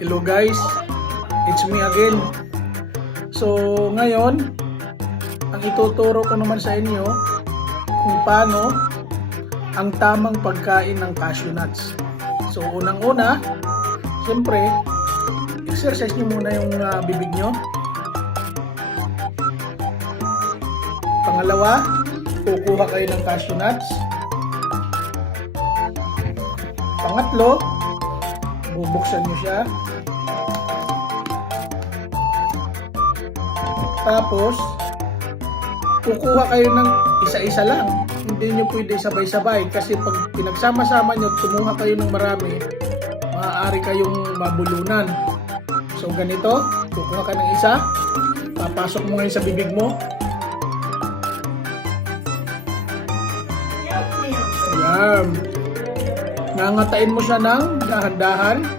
Hello guys, it's me again. So ngayon, ang ituturo ko naman sa inyo kung paano ang tamang pagkain ng cashew nuts. So unang-una, siyempre, exercise nyo muna yung bibig nyo. Pangalawa, kukuha kayo ng cashew nuts. Pangatlo, bubuksan nyo siya. Tapos, kukuha kayo ng isa-isa lang. Hindi nyo pwede sabay-sabay kasi pag pinagsama-sama nyo, kumuha kayo ng marami, maaari kayong mabulunan. So ganito, kukuha ka ng isa, papasok mo ngayon sa bibig mo. Yan. Nangatain mo siya ng dahan-dahan